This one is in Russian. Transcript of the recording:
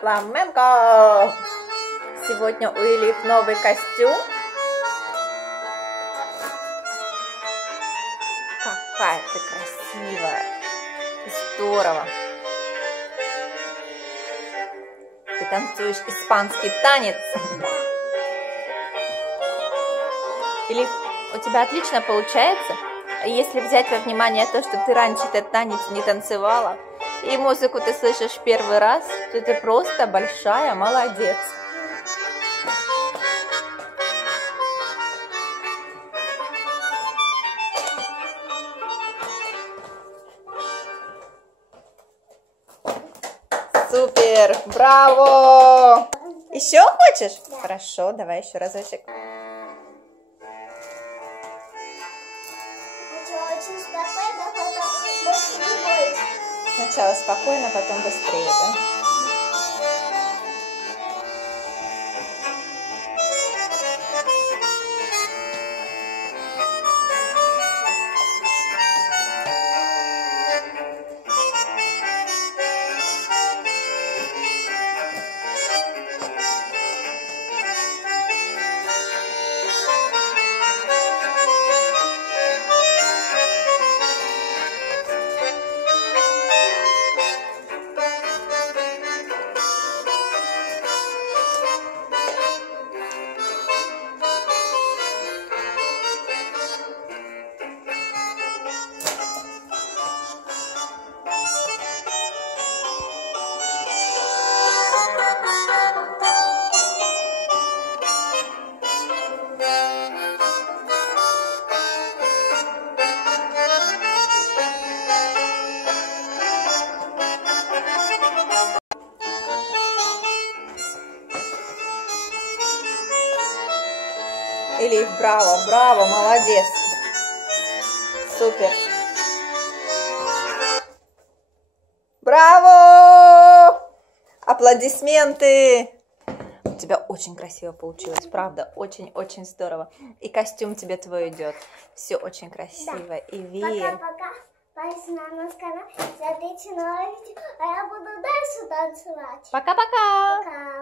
Фламенко! Сегодня у Элиф новый костюм. Какая ты красивая! Здорово! Ты танцуешь испанский танец. Элиф, у тебя отлично получается. Если взять во внимание то, что ты раньше этот танец не танцевала, и музыку ты слышишь первый раз, то ты просто большая молодец. Супер! Браво! Еще хочешь? Да. Хорошо, давай еще разочек. Очень спокойно, потом больше не боюсь. Сначала спокойно, потом быстрее, да? Элиф, браво, браво, молодец. Супер. Браво! Аплодисменты. У тебя очень красиво получилось, правда, очень-очень здорово. И костюм тебе твой идет. Все очень красиво. Да. И верь. Пока-пока. Подписывайтесь на наш канал, смотрите новые видео, а я буду дальше танцевать. Пока-пока. Пока.